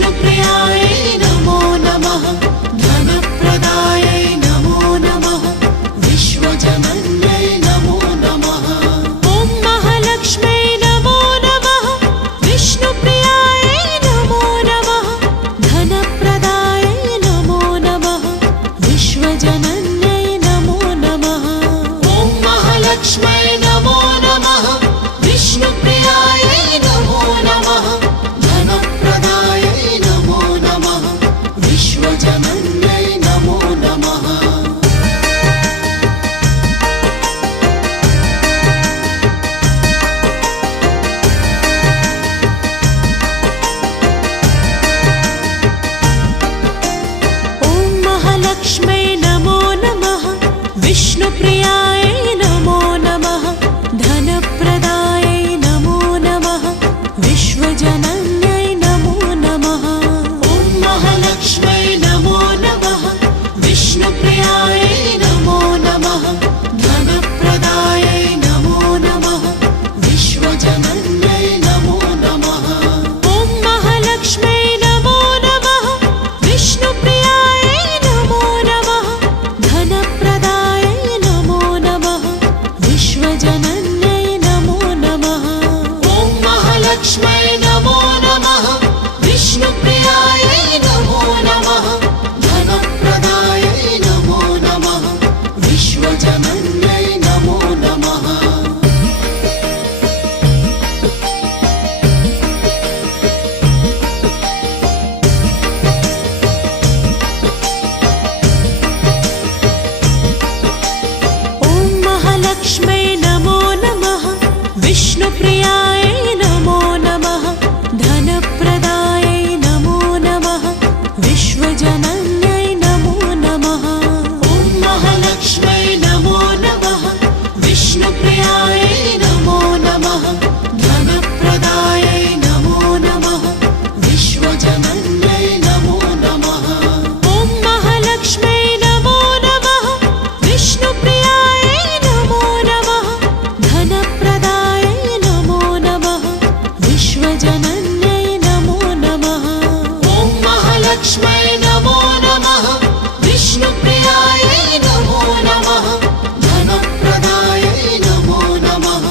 विष्णुप्रियायै नमो नमः धनप्रदायै नमो नमः विश्वजनन्यै नमो नमः ॐ महालक्ष्म्यै नमो नमः विष्णुप्रियायै नमो नमः धनप्रदायै नमो नमः विश्वजनन्यै नमो नमः ॐ महालक्ष्म्यै नमो नमः विष्णुप्रियायै नमो नमः धनप्रदायै नमो नमः विश्वजनन्यै नमो नमः ॐ महालक्ष्म्यै नमो नमः विष्णुप्रियायै नमो नमः धनप्रदायै नमो नमः विश्वजनन्यै नमो नमः ॐ महालक्ष्म्यै नमो नमः विष्णुप्रियायै नमो नमः धनप्रदायै नमो नमः विश्वजनन्यै नमो नमः ॐ महालक्ष्म्यै नमो नमः विष्णुप्रियायै नमो नमः धनप्रदायै नमो नमः विश्वजनन्यै नमो नमः ॐ महालक्ष्म्यै नमो नमः विष्णुप्रियायै नमो नमः धनप्रदायै नमो नमः विश्वजनन्यै नमो नमः ॐ महालक्ष्म्यै नमो नमः विष्णुप्रियायै नमो नमः धनप्रदायै नमो नमः विश्वजनन्यै नमो नमः ॐ महालक्ष्म्यै नमो नमः विष्णुप्रियायै नमो नमः धनप्रदायै नमो नमः विश्वजनन्यै नमो नमः ॐ महालक्ष्म्यै नमो नमः विष्णुप्रियायै नमो नमः धनप्रदायै नमो नमः विश्वजनन्यै नमो नमः ॐ महालक्ष्म्यै नमो नमः विष्णुप्रियायै नमो नमः धनप्रदायै नमो नमः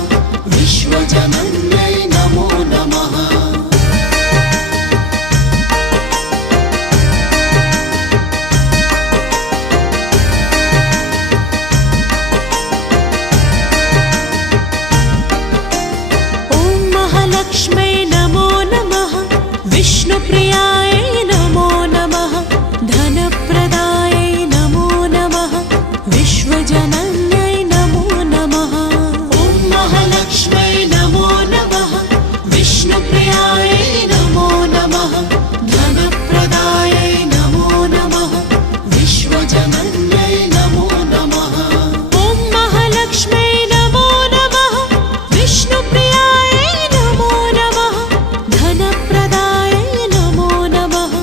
विश्वजनन्यै नमो नमः ॐ महालक्ष्म्यै नमो नमः विष्णुप्रियायै नमो नमः धनप्रदायै नमो नमः विश्वजनन्यै नमो नमः ॐ महालक्ष्म्यै नमो नमः विष्णुप्रियायै नमो नमः धनप्रदायै नमो नमः विश्वजनन्यै नमो नमः ॐ महालक्ष्म्यै नमो नमः विष्णुप्रियायै नमो नमः धनप्रदायै नमो नमः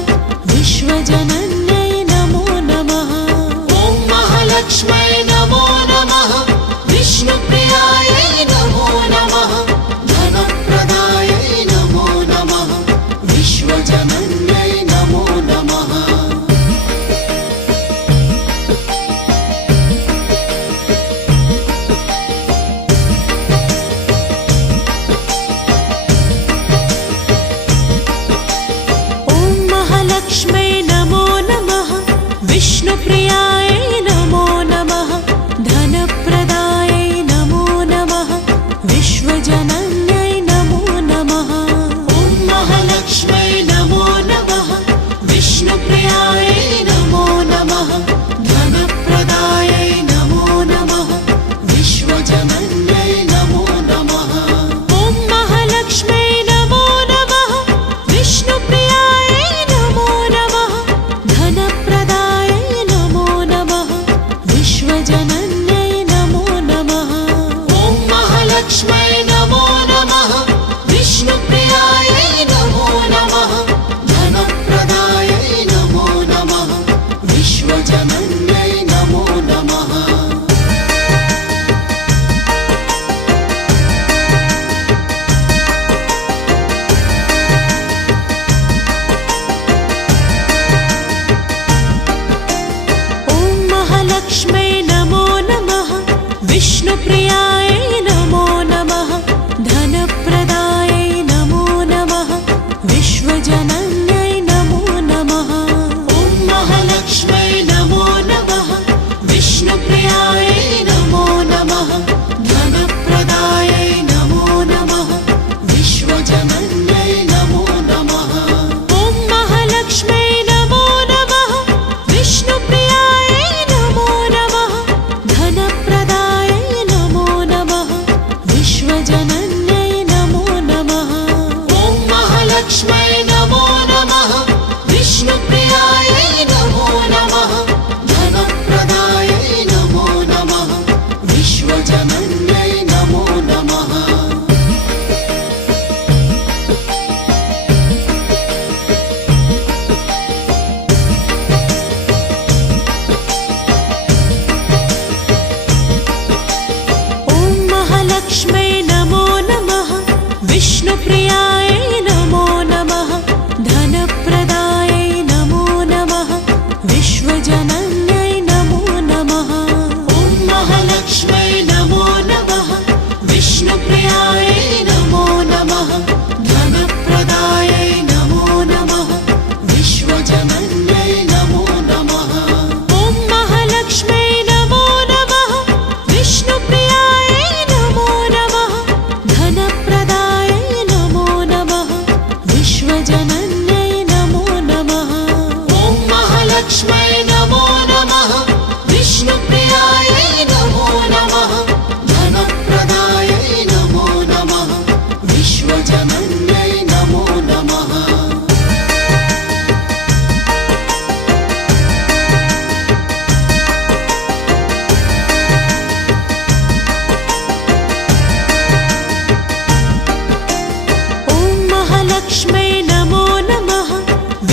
विश्वजनन्यै नमो नमः ॐ महालक्ष्म्यै नमो नमः विष्णुप्रियायै नमो नमः धनप्रदायै नमो नमः विश्वजनन्यै नमो नमः ॐ महालक्ष्म्यै नमो नमः विष्णुप्रियायै नमो नमः धनप्रदायै नमो नमः विश्वजनन्यै नमो नमः ॐ महालक्ष्म्यै नमो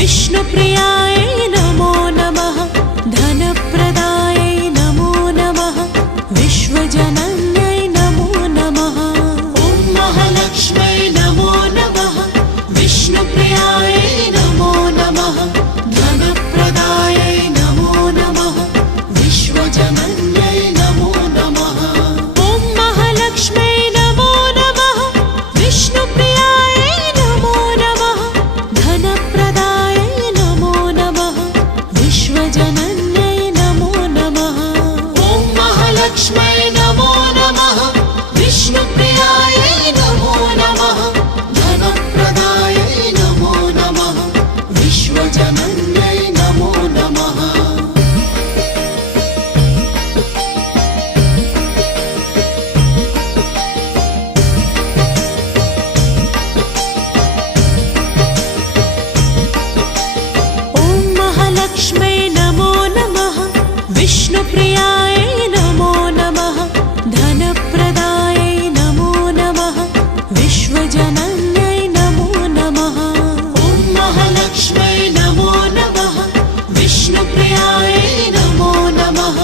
विष्णुप्रियायै नमो नमः धनप्रदायै नमो नमः विश्वजनन्यै नमो नमः ॐ महालक्ष्म्यै नमो नमः विष्णुप्रियायै नमो नमः धनप्रदायै नमो नमः विश्वजनन्यै नमो नमः ॐ महालक्ष्म्यै नमो नमः विष्णुप्रियायै नमो नमः धनप्रदायै नमो नमः विश्वजनन्यै नमो नमः ॐ महालक्ष्म्यै नमो नमः विष्णुप्रियायै नमो नमः धनप्रदायै नमो नमः विश्वजनन्यै नमो नमः लक्ष्म्यै नमो नमः विष्णुप्रियायै नमो नमः धनप्रदायै नमो नमः विश्वजनन्यै नमो नमः ॐ महालक्ष्म्यै नमो नमः विष्णुप्रियायै नमो नमः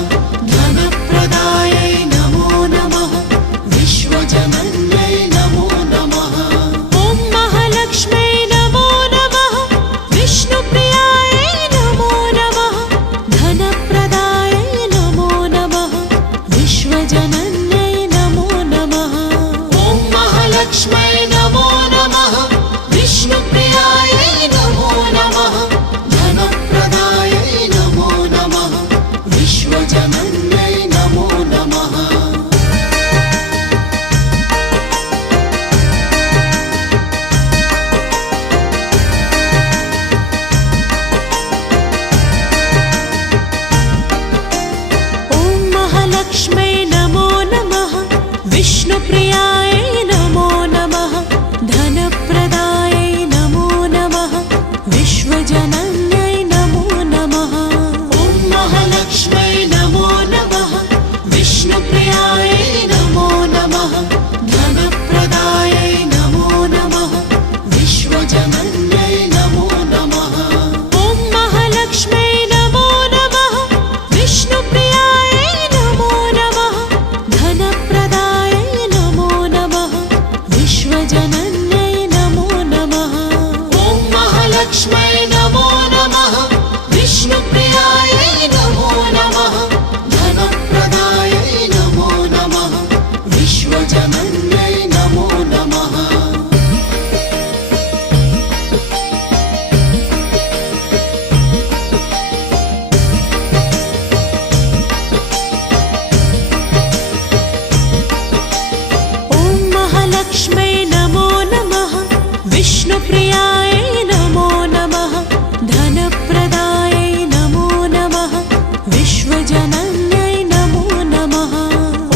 धनप्रदायै नमो नमः विश्वजनन्यै नमो नमः ॐ महालक्ष्म्यै नमो नमः विष्णुप्रियायै नमो नमः धनप्रदायै नमो नमः विश्वजनन्यै नमो नमः ॐ महालक्ष्म्यै नमो नमः विष्णुप्रियायै नमो नमः धनप्रदायै नमो नमः विश्वजनन्यै नमो नमः लक्ष्म्यै नमो नमः विष्णुप्रियायै नमो नमः धनप्रदायै नमो नमः विश्वजनन्यै नमो नमः ॐ महालक्ष्म्यै नमो नमः विष्णुप्रियायै नमो नमः धनप्रदायै नमो नमः विश्वजनन्यै नमो नमः ॐ महालक्ष्म्यै नमो नमः विष्णुप्रियायै नमो नमः धनप्रदायै नमो नमः विश्वजनन्यै नमो नमः ॐ महालक्ष्म्यै नमो नमः विष्णुप्रियायै नमो नमः धनप्रदायै नमो नमः विश्वजनन्यै नमो नमः लक्ष्म्यै नमो नमः विष्णुप्रियायै नमो नमः धनप्रदायै नमो नमः विश्वजनन्यै नमो नमः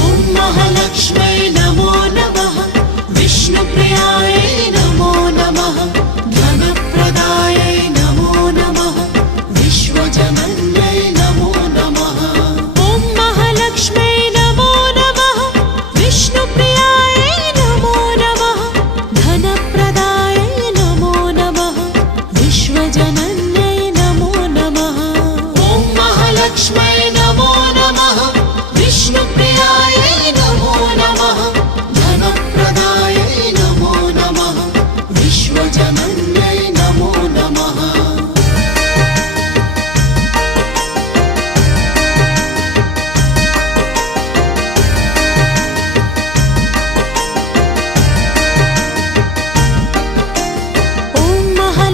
ॐ महालक्ष्म्यै नमो नमः विष्णुप्रियायै नमो नमः धनप्रदायै नमो नमः विश्वजनन्यै नमो नमः ॐ महालक्ष्म्यै नमो नमः विष्णुप्रियायै नमो नमः धनप्रदायै नमो नमः विश्वजनन्यै नमो नमः ॐ महालक्ष्म्यै नमो नमः विष्णुप्रियायै नमो नमः धनप्रदायै नमो नमः विश्वजनन्यै नमो नमः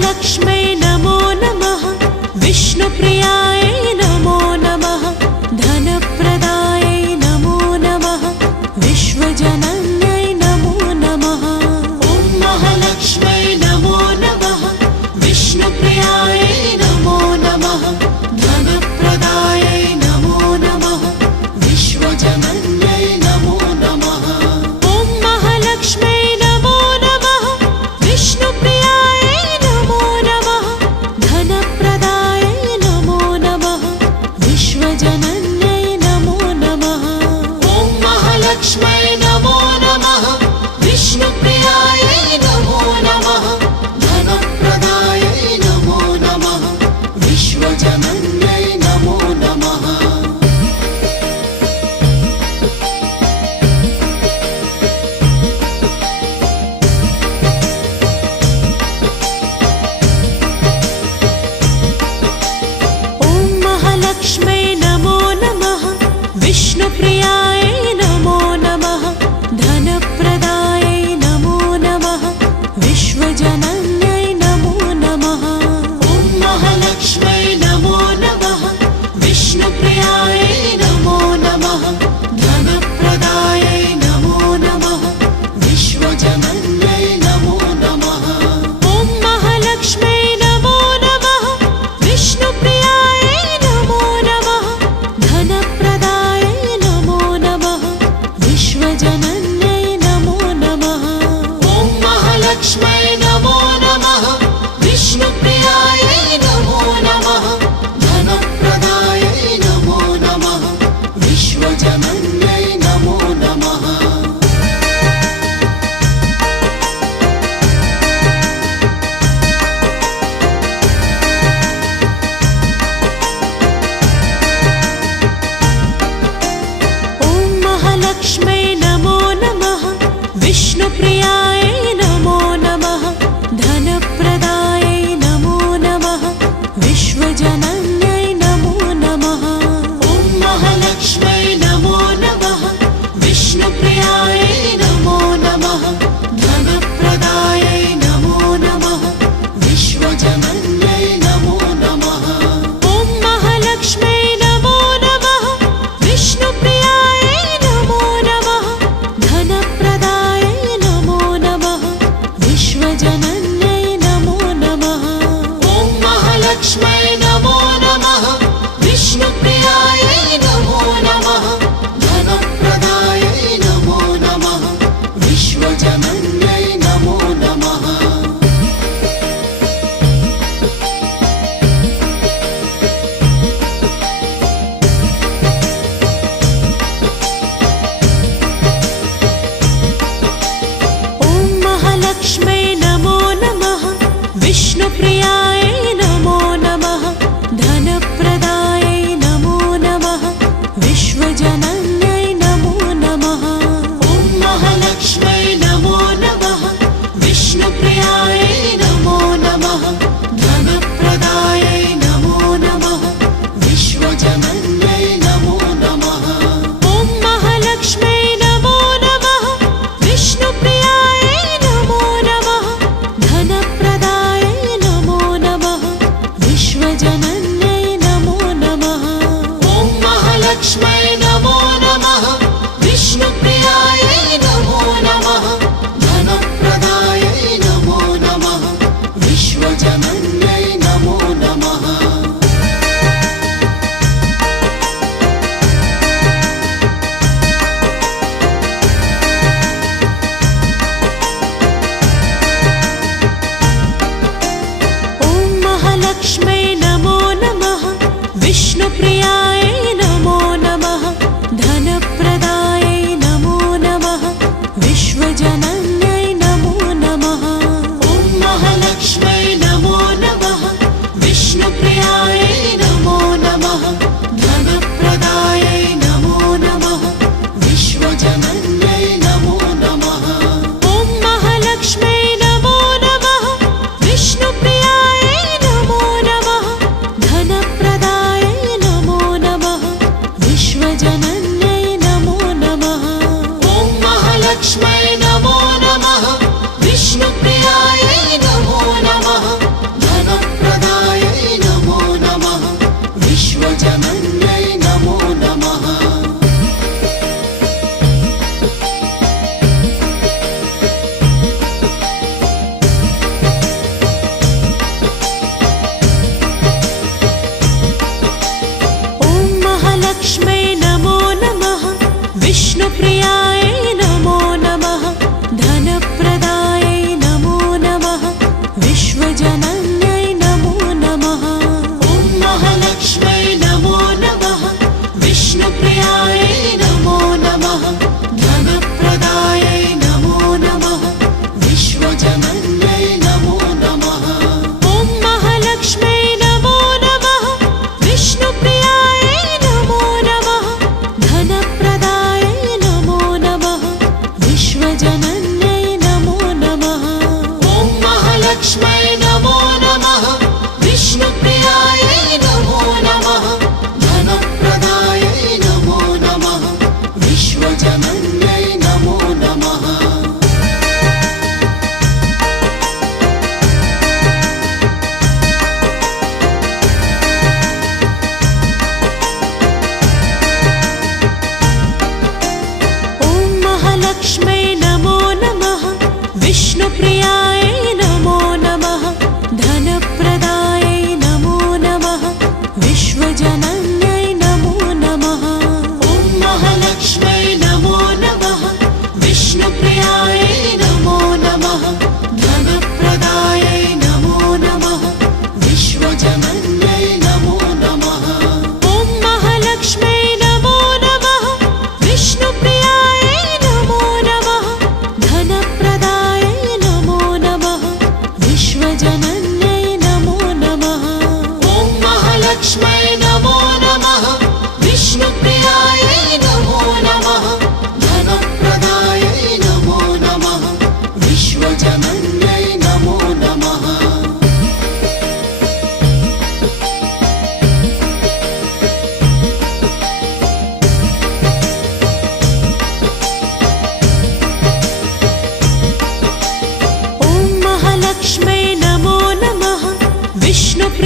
लक्ष्म्यै नमो नमः विष्णुप्रियायै नमो नमः धनप्रदायै नमो नमः विश्वजनन्यै नमो नमः ॐ महालक्ष्म्यै नमो नमः विष्णुप्रियायै नमो नमः धनप्रदायै नमो नमः विश्वजनन्यै नमो नमः ॐ महालक्ष्म्यै नमो नमः विष्णुप्रियायै नमो नमः धनप्रदायै नमो नमः विश्वजनन्यै नमो नमः ॐ महालक्ष्म्यै नमो नमः विष्णुप्रियायै नमो नमः धनप्रदायै नमो नमः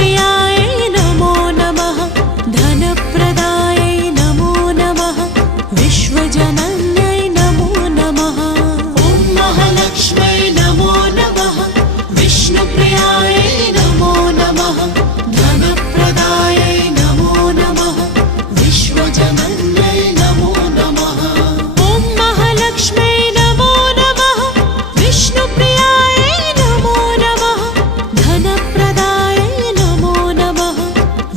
विष्णुप्रियायै नमो नमः धनप्रदायै नमो नमः विश्वजनन्यै नमो नमः ॐ महालक्ष्म्यै नमो नमः विष्णुप्रियायै नमो नमः धनप्रदायै नमो नमः विश्वजनन्यै नमो नमः ॐ महालक्ष्म्यै नमो नमः विष्णुप्रियायै नमो नमः धनप्रदायै नमो नमः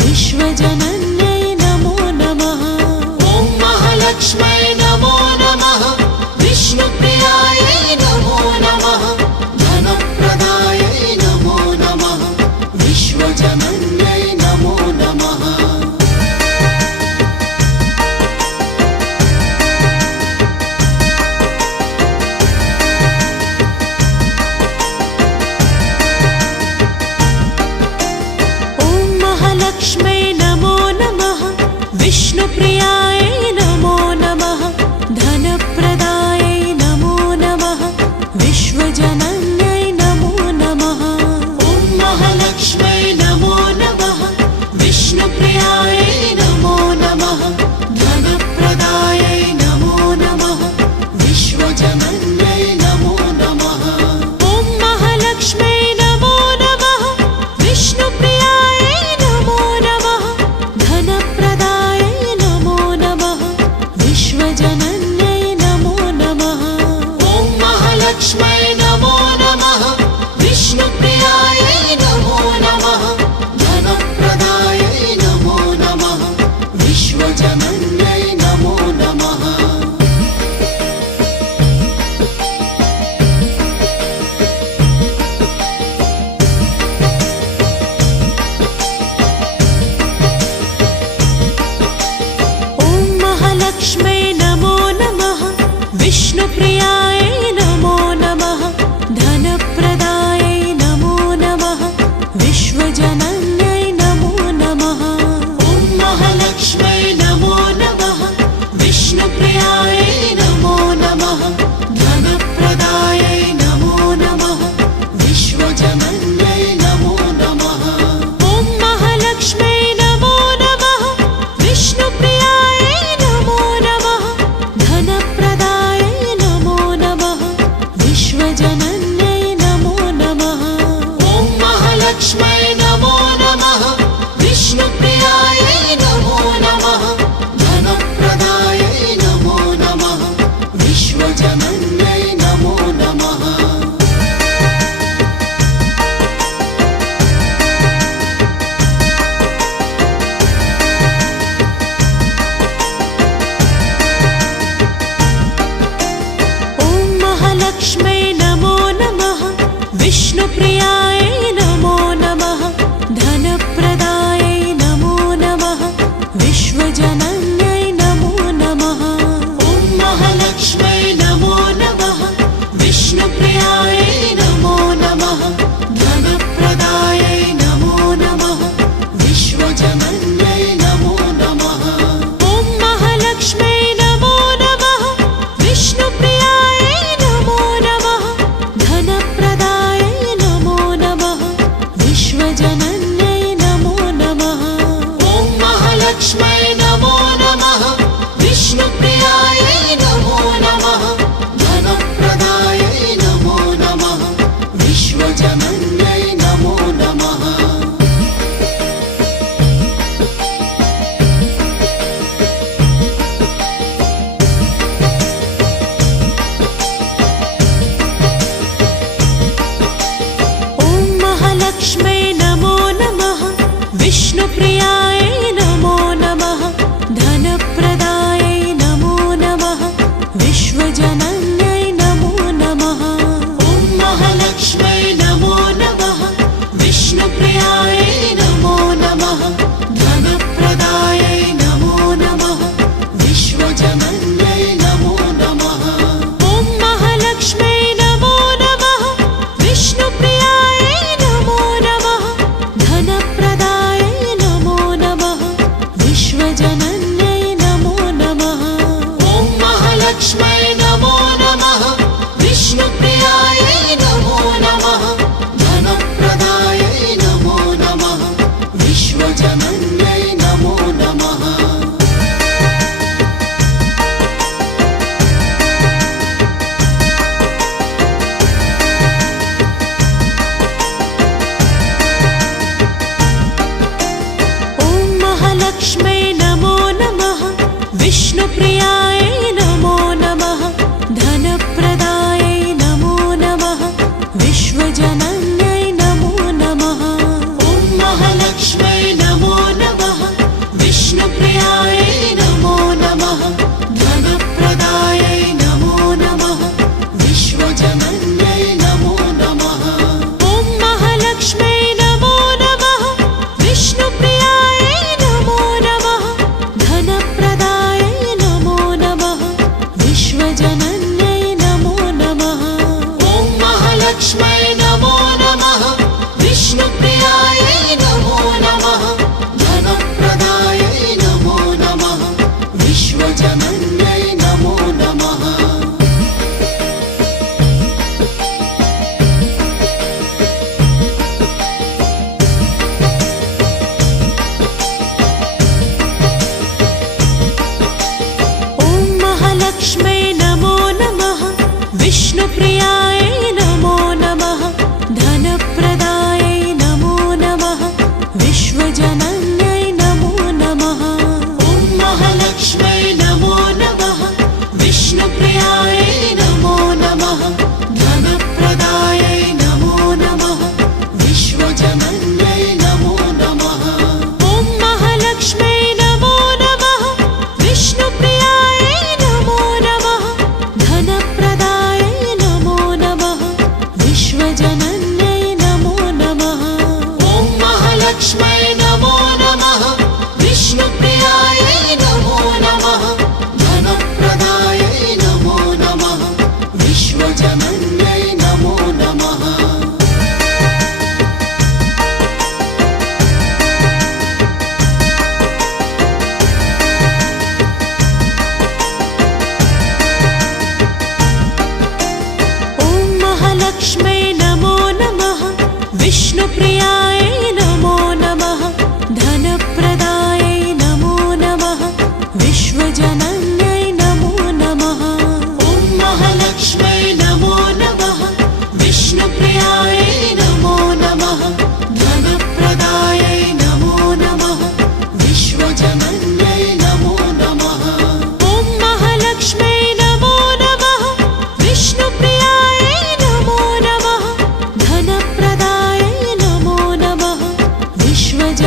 विश्वजनन्यै नमो नमः ॐ महालक्ष्म्यै नमो नमः विष्णुप्रियायै नमो नमः धनप्रदायै नमो नमः विश्वजनन्यै नमो नमः ॐ महालक्ष्म्यै नमो नमः विष्णुप्रियायै नमो नमः धनप्रदायै नमो नमः विश्वजनन्यै नमो नमः ॐ महालक्ष्म्यै नमो नमः विष्णुप्रियायै नमो नमः धनप्रदायै नमो नमः विश्वजनन्यै नमो नमः ॐ महालक्ष्म्यै नमो नमः विष्णुप्रियायै नमो नमः धनप्रदायै नमो नमः विश्वजनन्यै नमो नमः ॐ महालक्ष्म्यै नमो नमः विष्णुप्रियायै नमो नमः धनप्रदायै नमो नमः विश्वजनन्यै नमो नमः ॐ महालक्ष्म्यै नमो नमः विष्णुप्रियायै नमो नमः धनप्रदायै नमो नमः विश्वजनन्यै नमो नमः ॐ महालक्ष्म्यै नमो नमः विष्णुप्रियायै नमो नमः धनप्रदायै नमो नमः विश्वजनन्यै नमो नमः ॐ महालक्ष्म्यै नमो नमः विष्णुप्रियायै नमो नमः धनप्रदायै नमो नमः विश्वजनन्यै नमो नमः ॐ महालक्ष्म्यै नमो नमः विष्णुप्रियायै नमो नमः धनप्रदायै नमो नमः विश्वजनन्यै नमो नमः ॐ महालक्ष्म्यै नमो नमः विष्णुप्रियायै नमो नमः धनप्रदायै नमो नमः विश्वजनन्यै नमो नमः ॐ महालक्ष्म्यै नमो नमः विष्णुप्रियायै नमो नमः धनप्रदायै नमो नमः विश्वजनन्यै नमो नमः ॐ महालक्ष्म्यै नमो नमः विष्णुप्रियायै नमो नमः धनप्रदायै नमो नमः विश्वजनन्यै नमो नमः ॐ महालक्ष्म्यै नमो नमः विष्णुप्रियायै नमो नमः धनप्रदायै नमो नमः विश्वजनन्यै नमो नमः ॐ महालक्ष्म्यै नमो नमः विष्णुप्रियायै नमो नमः धनप्रदायै नमो नमः विश्वजनन्यै नमो नमः ॐ महालक्ष्म्यै नमो नमः विष्णुप्रियायै नमो नमः धनप्रदायै नमो नमः विश्वजनन्यै नमो नमः ॐ महालक्ष्म्यै नमो नमः विष्णुप्रियायै नमो नमः धनप्रदायै नमो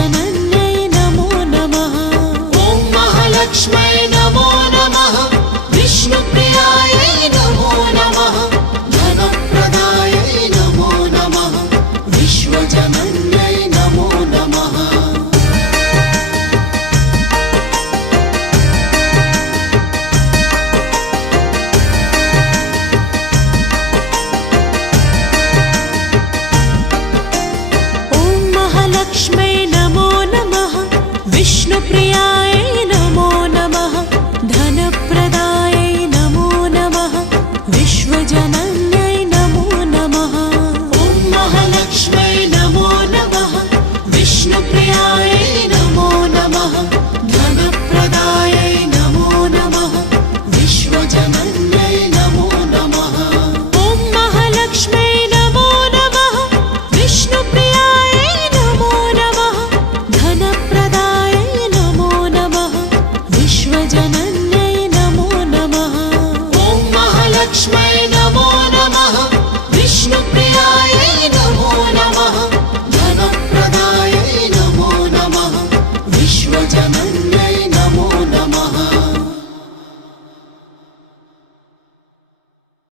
जनन्यै नमो नमः। ॐ महालक्ष्मै